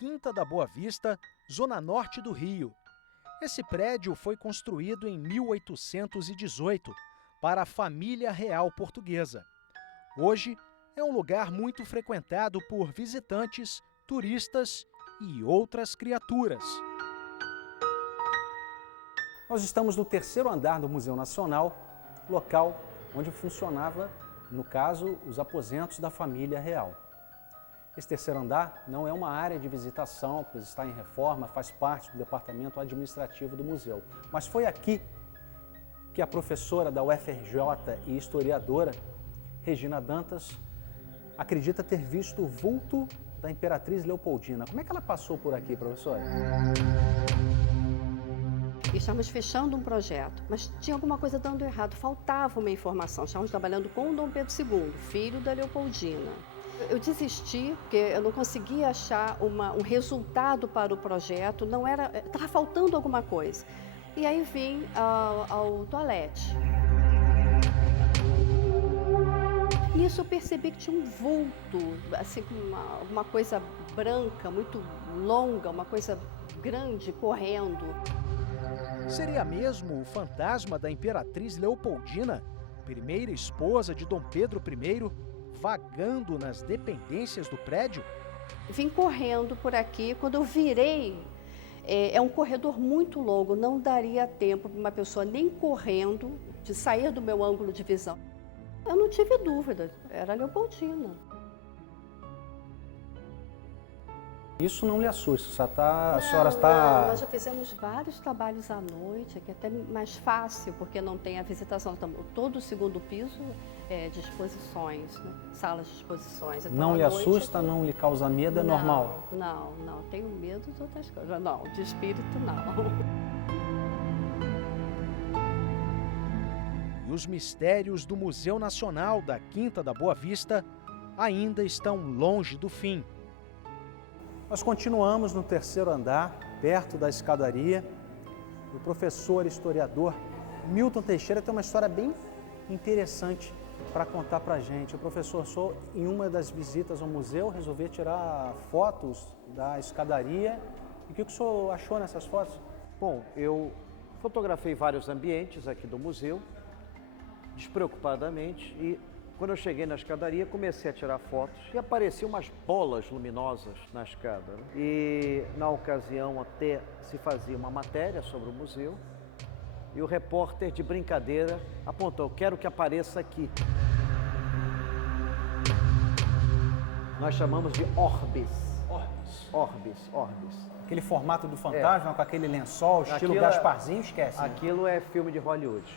Quinta da Boa Vista, zona norte do Rio. Esse prédio foi construído em 1818 para a família real portuguesa. Hoje é um lugar muito frequentado por visitantes, turistas e outras criaturas. Nós estamos no terceiro andar do Museu Nacional, local onde funcionava, no caso, os aposentos da família real. Esse terceiro andar não é uma área de visitação, pois está em reforma, faz parte do departamento administrativo do museu. Mas foi aqui que a professora da UFRJ e historiadora, Regina Dantas, acredita ter visto o vulto da Imperatriz Leopoldina. Como é que ela passou por aqui, professora? Estávamos fechando um projeto, mas tinha alguma coisa dando errado, faltava uma informação. Estávamos trabalhando com o Dom Pedro II, filho da Leopoldina. Eu desisti, porque eu não conseguia achar um resultado para o projeto, estava faltando alguma coisa. E aí vim ao toalete. Nisso eu percebi que tinha um vulto, assim, uma coisa branca, muito longa, uma coisa grande, correndo. Seria mesmo o fantasma da Imperatriz Leopoldina, primeira esposa de Dom Pedro I, vagando nas dependências do prédio? Vim correndo por aqui, quando eu virei, é um corredor muito longo, não daria tempo para uma pessoa nem correndo de sair do meu ângulo de visão. Eu não tive dúvida, era a Leopoldina. Isso não lhe assusta, a senhora Não, nós já fizemos vários trabalhos à noite, que é até mais fácil, porque não tem a visitação. Todo o segundo piso é de exposições, né? Salas de exposições. Então, não lhe assusta, não lhe causa medo, é normal? Não, tenho medo de outras coisas. Não, de espírito não. E os mistérios do Museu Nacional da Quinta da Boa Vista ainda estão longe do fim. Nós continuamos no terceiro andar, perto da escadaria. O professor historiador Milton Teixeira tem uma história bem interessante para contar para a gente. O professor, só em uma das visitas ao museu, resolveu tirar fotos da escadaria. E o que o senhor achou nessas fotos? Bom, eu fotografei vários ambientes aqui do museu, despreocupadamente, e quando eu cheguei na escadaria, comecei a tirar fotos e apareciam umas bolas luminosas na escada. E, na ocasião, até se fazia uma matéria sobre o museu e o repórter, de brincadeira, apontou: quero que apareça aqui. Nós chamamos de orbes. Orbes. Aquele formato do fantasma, com aquele lençol, estilo Gasparzinho, esquece. Né? Aquilo é filme de Hollywood.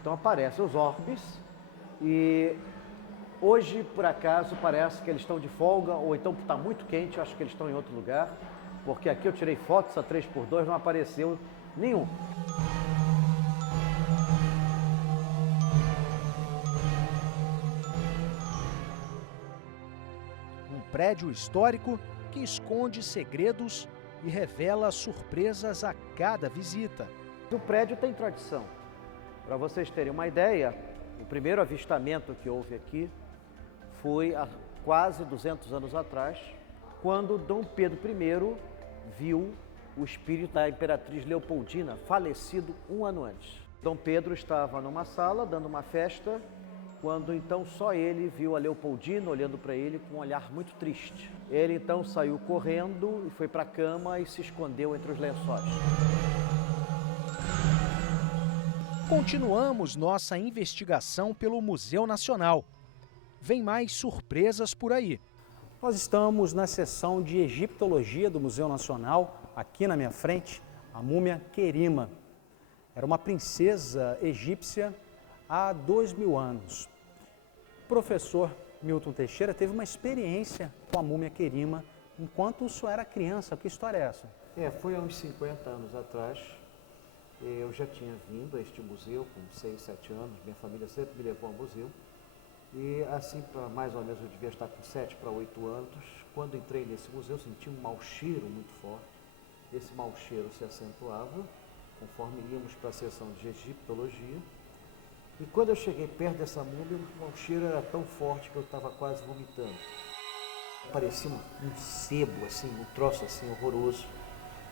Então aparecem os orbes e hoje, por acaso, parece que eles estão de folga, ou então que está muito quente, eu acho que eles estão em outro lugar, porque aqui eu tirei fotos a 3x2, não apareceu nenhum. Um prédio histórico que esconde segredos e revela surpresas a cada visita. O prédio tem tradição. Para vocês terem uma ideia, o primeiro avistamento que houve aqui foi há quase 200 anos atrás, quando Dom Pedro I viu o espírito da Imperatriz Leopoldina, falecido um ano antes. Dom Pedro estava numa sala, dando uma festa, quando então só ele viu a Leopoldina olhando para ele com um olhar muito triste. Ele então saiu correndo e foi para a cama e se escondeu entre os lençóis. Continuamos nossa investigação pelo Museu Nacional. Vem mais surpresas por aí. Nós estamos na seção de egiptologia do Museu Nacional. Aqui na minha frente, a múmia Querima. Era uma princesa egípcia há 2000 anos. O professor Milton Teixeira teve uma experiência com a múmia Querima enquanto o senhor era criança. Que história é essa? Foi há uns 50 anos atrás. Eu já tinha vindo a este museu com 6, 7 anos. Minha família sempre me levou ao museu. E assim, mais ou menos, eu devia estar com 7 para 8 anos. Quando entrei nesse museu, senti um mau cheiro muito forte. Esse mau cheiro se acentuava conforme íamos para a seção de egiptologia. E quando eu cheguei perto dessa múmia, o mau cheiro era tão forte que eu estava quase vomitando. parecia um sebo, assim, um troço assim horroroso.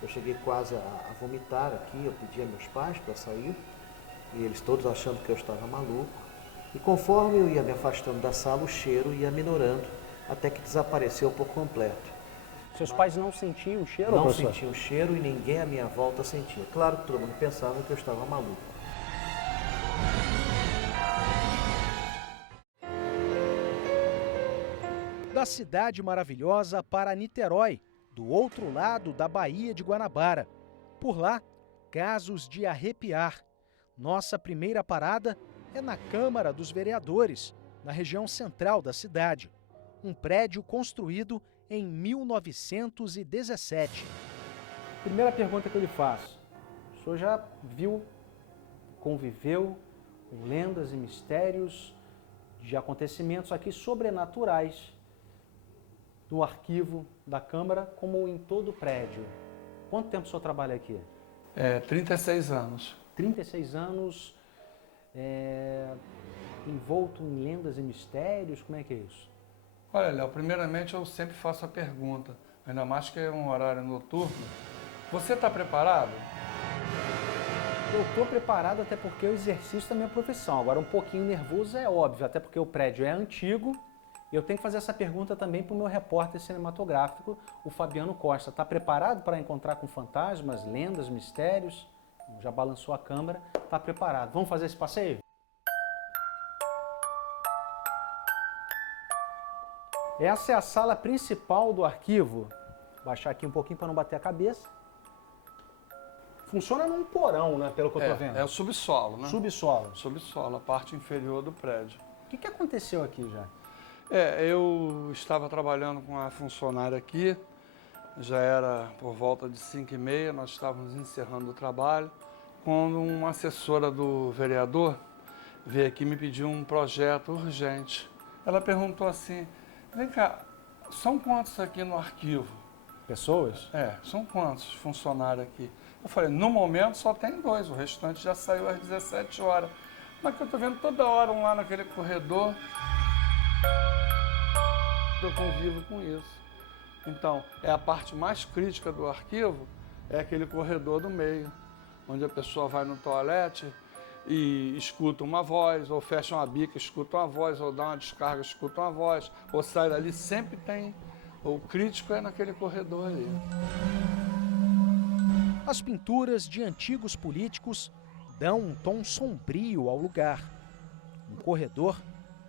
Eu cheguei quase a vomitar aqui, eu pedi a meus pais para sair, e eles todos achando que eu estava maluco. E conforme eu ia me afastando da sala, o cheiro ia minorando, até que desapareceu por completo. Seus pais não sentiam o cheiro, Não professor? sentiam o cheiro e ninguém à minha volta sentia. Claro que todo mundo pensava que eu estava maluco. Da cidade maravilhosa para Niterói, do outro lado da Baía de Guanabara. Por lá, casos de arrepiar. Nossa primeira parada é na Câmara dos Vereadores, na região central da cidade. Um prédio construído em 1917. Primeira pergunta que eu lhe faço. O senhor já viu, conviveu com lendas e mistérios de acontecimentos aqui sobrenaturais no arquivo da Câmara, como em todo o prédio. Quanto tempo o senhor trabalha aqui? 36 anos. 36 anos, envolto em lendas e mistérios, como é que é isso? Olha, Léo, primeiramente eu sempre faço a pergunta, ainda mais que é um horário noturno. Você está preparado? Eu estou preparado até porque eu exercício a minha profissão. Agora, um pouquinho nervoso é óbvio, até porque o prédio é antigo. E eu tenho que fazer essa pergunta também para o meu repórter cinematográfico, o Fabiano Costa. Está preparado para encontrar com fantasmas, lendas, mistérios? Já balançou a câmera, está preparado. Vamos fazer esse passeio? Essa é a sala principal do arquivo. Vou baixar aqui um pouquinho para não bater a cabeça. Funciona num porão, né, pelo que eu estou vendo. É o subsolo, né? Subsolo. Subsolo, a parte inferior do prédio. O que aconteceu aqui já? Eu estava trabalhando com a funcionária aqui, já era por volta de 5h30, nós estávamos encerrando o trabalho, quando uma assessora do vereador veio aqui e me pediu um projeto urgente. Ela perguntou assim, vem cá, são quantos aqui no arquivo? Pessoas? São quantos funcionários aqui? Eu falei, no momento só tem 2, o restante já saiu às 17 horas. Mas que eu estou vendo toda hora um lá naquele corredor. Eu convivo com isso. Então, é a parte mais crítica do arquivo, é aquele corredor do meio, onde a pessoa vai no toalete e escuta uma voz, ou fecha uma bica, escuta uma voz, ou dá uma descarga, escuta uma voz, ou sai dali, sempre tem. O crítico é naquele corredor ali. As pinturas de antigos políticos dão um tom sombrio ao lugar. Um corredor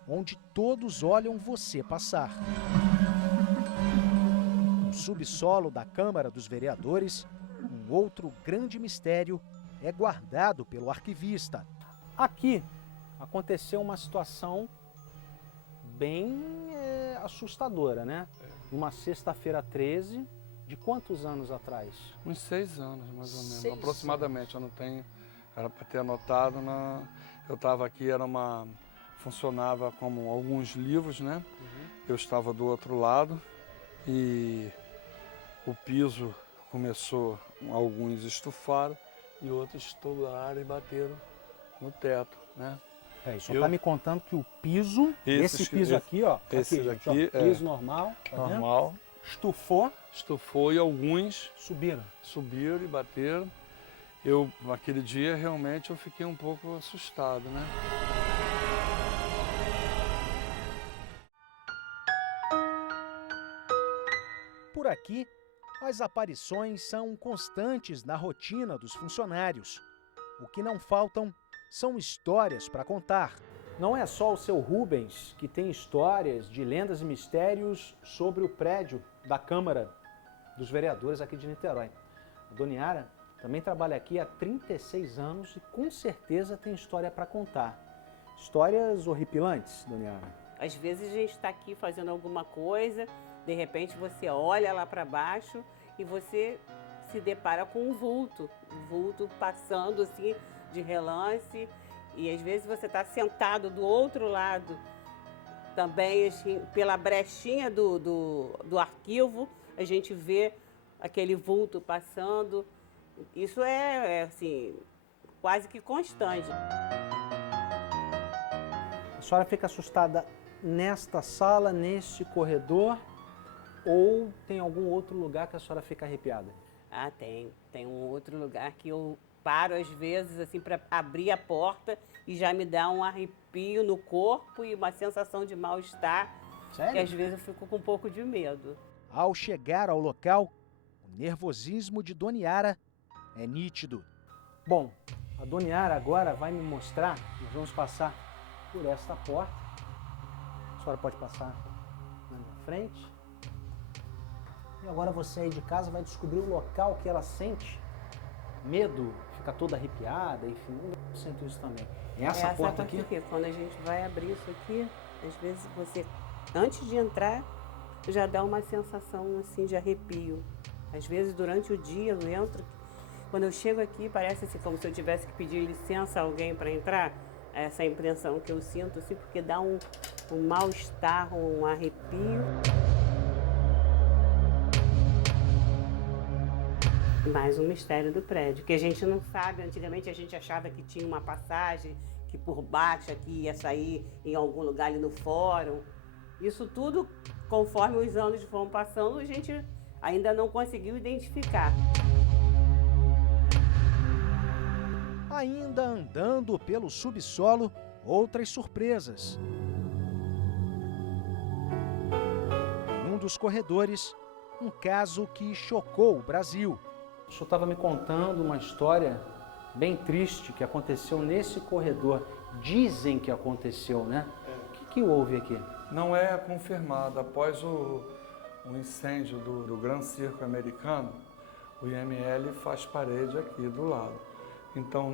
onde todos olham você passar. No subsolo da Câmara dos Vereadores, um outro grande mistério é guardado pelo arquivista. Aqui aconteceu uma situação bem assustadora, né? Numa sexta-feira 13, de quantos anos atrás? Uns 6 anos, mais ou menos, 6 aproximadamente. Eu não tenho, era para ter anotado, eu estava aqui, funcionava como alguns livros, né? Eu estava do outro lado e o piso começou, alguns estufaram e outros estouraram e bateram no teto, né? O senhor está me contando que o piso, esse piso aqui, ó, esse aqui, aqui, gente, ó, piso normal, tá normal, vendo? Estufou e alguns subiram e bateram. Naquele dia, realmente, eu fiquei um pouco assustado, né? Por aqui, as aparições são constantes na rotina dos funcionários. O que não faltam são histórias para contar. Não é só o seu Rubens que tem histórias de lendas e mistérios sobre o prédio da Câmara dos Vereadores aqui de Niterói. A Dona Yara também trabalha aqui há 36 anos e com certeza tem história para contar. Histórias horripilantes, Dona Yara? Às vezes a gente está aqui fazendo alguma coisa, de repente você olha lá para baixo e você se depara com um vulto passando assim de relance. E às vezes você está sentado do outro lado, também assim, pela brechinha do arquivo, a gente vê aquele vulto passando. Isso é assim, quase que constante. A senhora fica assustada nesta sala, neste corredor, ou tem algum outro lugar que a senhora fica arrepiada? Ah, tem. Tem um outro lugar que eu paro às vezes assim para abrir a porta e já me dá um arrepio no corpo e uma sensação de mal-estar. Sério? E às vezes eu fico com um pouco de medo. Ao chegar ao local, o nervosismo de Dona Yara é nítido. Bom, a Dona Yara agora vai me mostrar, nós vamos passar por esta porta. A senhora pode passar na minha frente. E agora você aí de casa vai descobrir o local que ela sente medo, fica toda arrepiada, enfim, eu sinto isso também. Essa porta aqui? Quando a gente vai abrir isso aqui, às vezes você, antes de entrar, já dá uma sensação assim de arrepio. Às vezes durante o dia eu entro, quando eu chego aqui parece assim como se eu tivesse que pedir licença a alguém para entrar. Essa impressão que eu sinto assim, porque dá um mal-estar, um arrepio. Mais um mistério do prédio, que a gente não sabe. Antigamente a gente achava que tinha uma passagem, que por baixo aqui ia sair em algum lugar ali no fórum. Isso tudo, conforme os anos foram passando, a gente ainda não conseguiu identificar. Ainda andando pelo subsolo, outras surpresas. Em um dos corredores, um caso que chocou o Brasil. O senhor estava me contando uma história bem triste que aconteceu nesse corredor. Dizem que aconteceu, né? O que houve aqui? Não é confirmado. Após o incêndio do Gran Circo americano, o IML faz parede aqui do lado. Então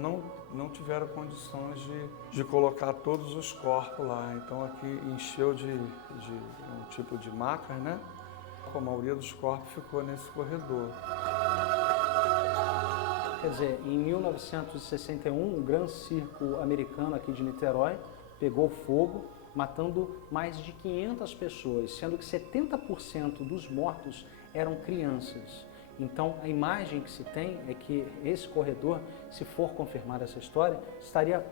não tiveram condições de colocar todos os corpos lá. Então aqui encheu de um tipo de macas, né? A maioria dos corpos ficou nesse corredor. Quer dizer, em 1961, o Gran Circo americano aqui de Niterói pegou fogo, matando mais de 500 pessoas, sendo que 70% dos mortos eram crianças. Então, a imagem que se tem é que esse corredor, se for confirmada essa história, estaria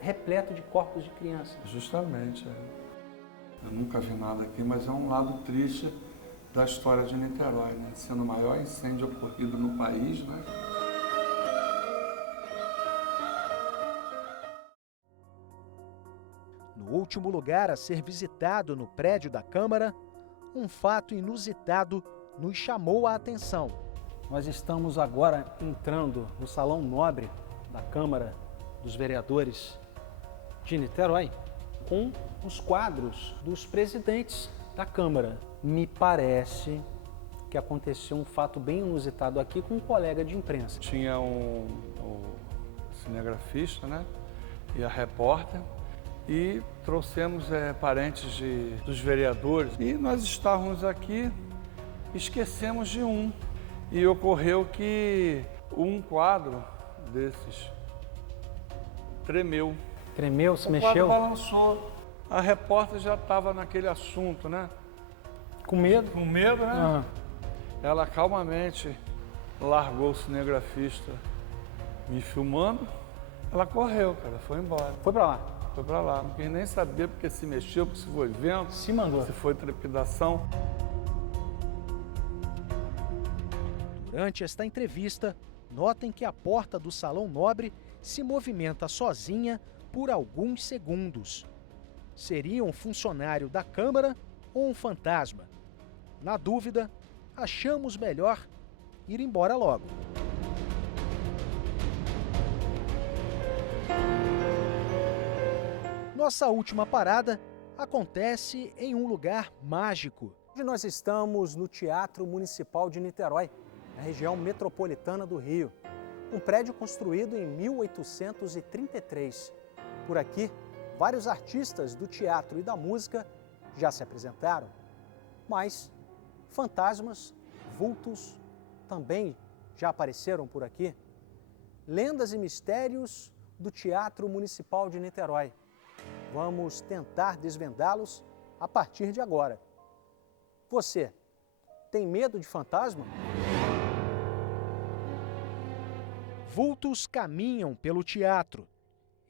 repleto de corpos de crianças. Justamente. Eu nunca vi nada aqui, mas é um lado triste da história de Niterói, né? Sendo o maior incêndio ocorrido no país, né? No último lugar a ser visitado no prédio da Câmara, um fato inusitado nos chamou a atenção. Nós estamos agora entrando no Salão Nobre da Câmara dos Vereadores de Niterói com os quadros dos presidentes da Câmara. Me parece que aconteceu um fato bem inusitado aqui com um colega de imprensa. Tinha o cinegrafista, né? E a repórter. E trouxemos parentes dos vereadores. E nós estávamos aqui, esquecemos de um. E ocorreu que um quadro desses tremeu. Tremeu, se O mexeu? quadro balançou. A repórter já estava naquele assunto, né? Com medo? Com medo, né? Ah. Ela calmamente largou o cinegrafista me filmando. Ela correu, cara, foi embora. Foi pra lá? Foi pra lá. Não quis nem saber porque se mexeu, porque se foi vento. Se mandou. Se foi trepidação. Durante esta entrevista, notem que a porta do Salão Nobre se movimenta sozinha por alguns segundos. Seria um funcionário da Câmara ou um fantasma? Na dúvida, achamos melhor ir embora logo. Nossa última parada acontece em um lugar mágico. Hoje nós estamos no Teatro Municipal de Niterói, na região metropolitana do Rio. Um prédio construído em 1833. Por aqui, vários artistas do teatro e da música já se apresentaram, mas fantasmas, vultos também já apareceram por aqui. Lendas e mistérios do Teatro Municipal de Niterói. Vamos tentar desvendá-los a partir de agora. Você tem medo de fantasma? Vultos caminham pelo teatro.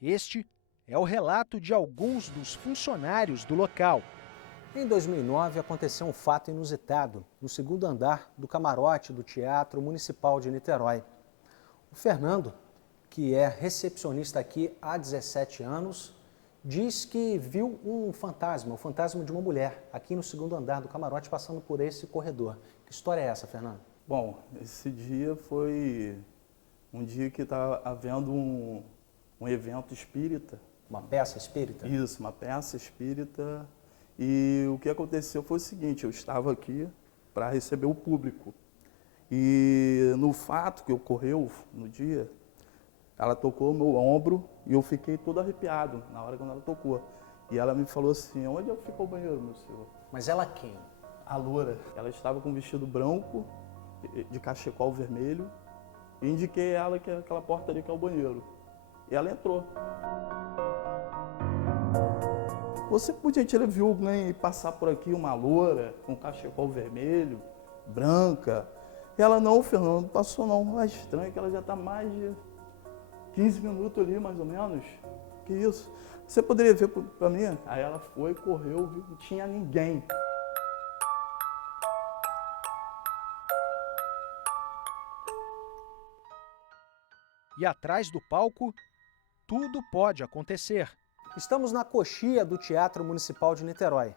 Este é o relato de alguns dos funcionários do local. Em 2009, aconteceu um fato inusitado no segundo andar do camarote do Teatro Municipal de Niterói. O Fernando, que é recepcionista aqui há 17 anos, diz que viu um fantasma, o fantasma de uma mulher, aqui no segundo andar do camarote, passando por esse corredor. Que história é essa, Fernando? Bom, esse dia foi um dia que estava havendo um evento espírita. Uma peça espírita? Isso, uma peça espírita. E o que aconteceu foi o seguinte, eu estava aqui para receber o público. E no fato que ocorreu no dia, ela tocou o meu ombro e eu fiquei todo arrepiado na hora quando ela tocou. E ela me falou assim, onde ficou o banheiro, meu senhor? Mas ela quem? A loura. Ela estava com um vestido branco, de cachecol vermelho, e indiquei a ela que aquela porta ali que é o banheiro. E ela entrou. Você por gentileza viu alguém passar por aqui, uma loura, com cachecol vermelho, branca? E ela, não, Fernando, não passou não. É estranho que ela já está mais de 15 minutos ali, mais ou menos. Que isso? Você poderia ver para mim? Aí ela foi, correu, viu, não tinha ninguém. E atrás do palco, tudo pode acontecer. Estamos na coxia do Teatro Municipal de Niterói.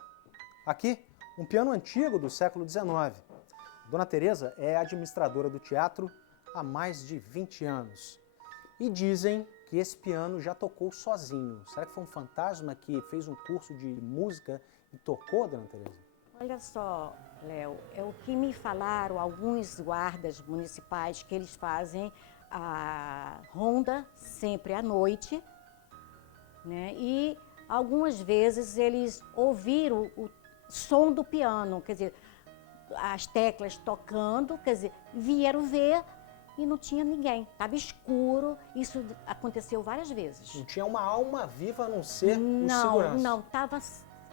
Aqui, um piano antigo do século XIX. Dona Teresa é administradora do teatro há mais de 20 anos. E dizem que esse piano já tocou sozinho. Será que foi um fantasma que fez um curso de música e tocou, Dona Teresa? Olha só, Léo, é o que me falaram alguns guardas municipais que eles fazem a ronda sempre à noite, né? E algumas vezes eles ouviram o som do piano, quer dizer, as teclas tocando, quer dizer, vieram ver e não tinha ninguém, estava escuro, isso aconteceu várias vezes. Não tinha uma alma viva a não ser o segurança? Não, estava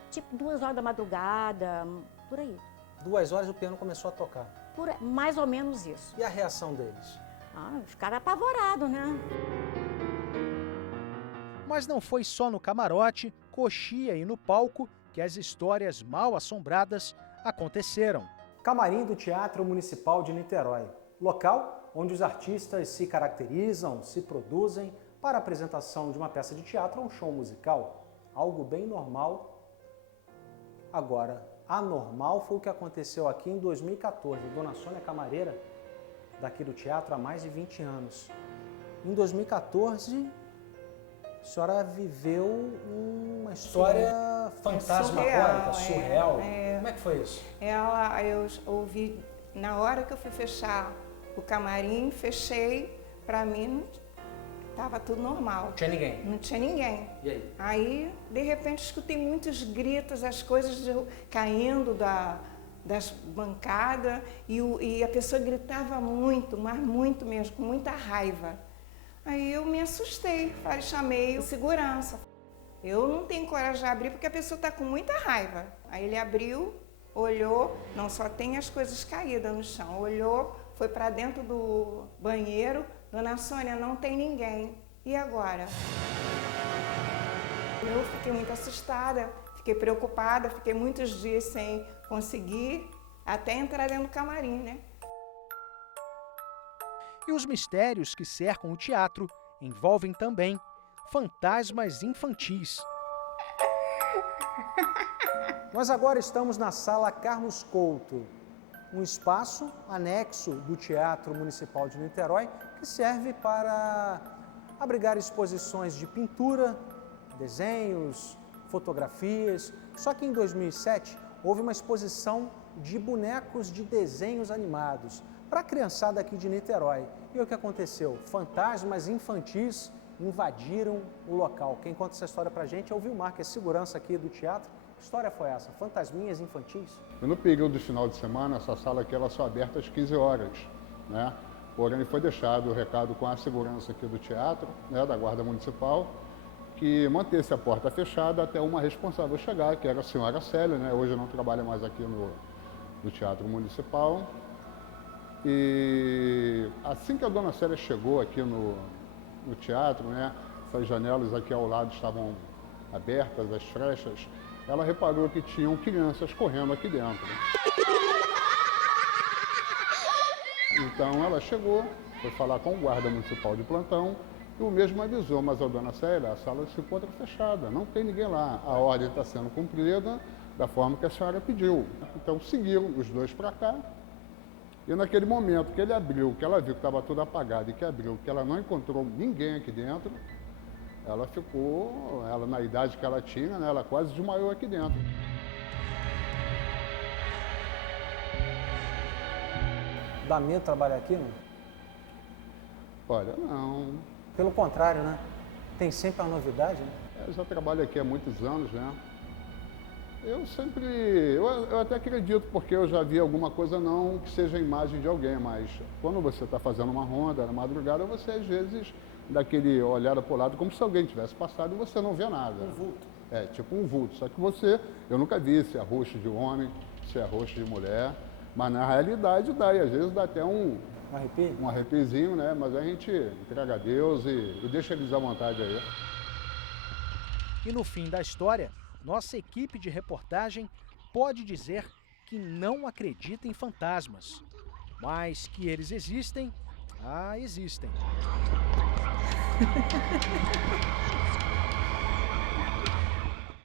tipo 2 horas da madrugada, por aí. 2 horas o piano começou a tocar? Mais ou menos isso. E a reação deles? Ficaram apavorados, né? Mas não foi só no camarote, coxia e no palco que as histórias mal assombradas aconteceram. Camarim do Teatro Municipal de Niterói, local onde os artistas se caracterizam, se produzem para a apresentação de uma peça de teatro ou um show musical. Algo bem normal. Agora, anormal foi o que aconteceu aqui em 2014. Dona Sônia Camareira, daqui do teatro há mais de 20 anos. Em 2014, a senhora viveu uma história fantasmagórica, surreal. Como é que foi isso? Eu ouvi, na hora que eu fui fechar o camarim, fechei, pra mim estava tudo normal. Não tinha ninguém? Não tinha ninguém. E aí? Aí, de repente, escutei muitos gritos, as coisas caindo das bancadas e a pessoa gritava muito, mas muito mesmo, com muita raiva. Aí eu me assustei, chamei o segurança. Eu não tenho coragem de abrir porque a pessoa está com muita raiva. Aí ele abriu, olhou, não, só tem as coisas caídas no chão. Olhou, foi para dentro do banheiro. Dona Sônia, não tem ninguém. E agora? Eu fiquei muito assustada, fiquei preocupada, fiquei muitos dias sem conseguir até entrar dentro do camarim, né? E os mistérios que cercam o teatro envolvem também fantasmas infantis. Nós agora estamos na Sala Carlos Couto, um espaço anexo do Teatro Municipal de Niterói que serve para abrigar exposições de pintura, desenhos, fotografias. Só que em 2007 houve uma exposição de bonecos de desenhos animados para a criançada aqui de Niterói. E o que aconteceu? Fantasmas infantis invadiram o local. Quem conta essa história pra gente é o Vilmar, que é segurança aqui do teatro. Que história foi essa? Fantasminhas infantis? No período de final de semana, essa sala aqui ela só aberta às 15 horas, né? Porém, foi deixado o recado com a segurança aqui do teatro, né, da Guarda Municipal, que mantesse a porta fechada até uma responsável chegar, que era a senhora Célia, né? Hoje não trabalha mais aqui no Teatro Municipal. E assim que a dona Célia chegou aqui no teatro, né, essas janelas aqui ao lado estavam abertas, as frechas, ela reparou que tinham crianças correndo aqui dentro. Então ela chegou, foi falar com o guarda municipal de plantão, e o mesmo avisou, mas a dona Célia, a sala se encontra fechada, não tem ninguém lá, a ordem está sendo cumprida da forma que a senhora pediu. Então seguiram os dois para cá, e naquele momento que ele abriu, que ela viu que estava tudo apagado e que abriu, que ela não encontrou ninguém aqui dentro, ela ficou, ela na idade que ela tinha, né, ela quase desmaiou aqui dentro. Dá medo trabalhar aqui, não? Olha, não. Pelo contrário, né? Tem sempre uma novidade, né? Eu já trabalho aqui há muitos anos, né? Eu até acredito, porque eu já vi alguma coisa não que seja a imagem de alguém, mas quando você está fazendo uma ronda na madrugada, você às vezes dá aquele olhada para o lado como se alguém tivesse passado e você não vê nada. Um vulto. É, tipo um vulto. Só que eu nunca vi se é rosto de homem, se é rosto de mulher, mas na realidade dá, e às vezes dá até um arrepio? Um arrepiozinho, né? Mas a gente entrega a Deus e deixa eles à vontade aí. E no fim da história, nossa equipe de reportagem pode dizer que não acredita em fantasmas, mas que eles existem, existem.